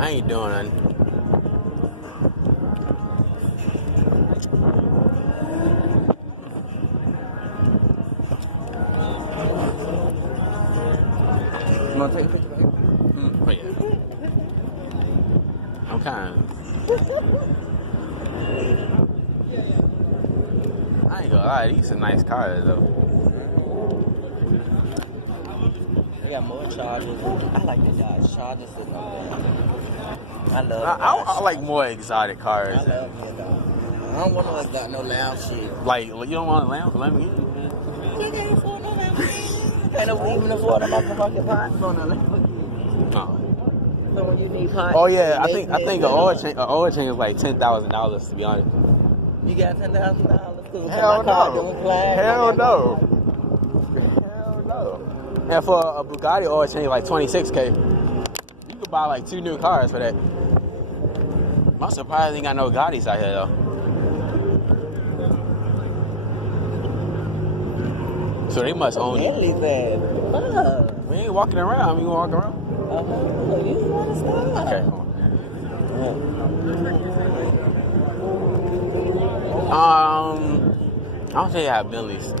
I ain't doing nothing. You want to take a picture? Oh, yeah. I'm kind of... I ain't gonna lie, these are nice cars, though. They got more Chargers. I like the Dodge Chargers sitting up there. I love I like more exotic cars. I love it, though. I don't want no exotic, no loud shit. Like, you don't want a Lamborghini? You can't afford no Lamborghini. Can't even afford a motherfucking pot for no Lamborghini. No. So when you need pot, Oh yeah, I think an oil change is like $10,000 to be honest. You got $10,000? Hell no. Hell no. Hell no. And for a Bugatti oil change like $26K, you could buy like 2 new cars for that. I'm surprised they ain't got no Bugattis out here though. So they must own you. We ain't walking around. We walking around. You want to stop? Okay. I don't think I have Bentleys.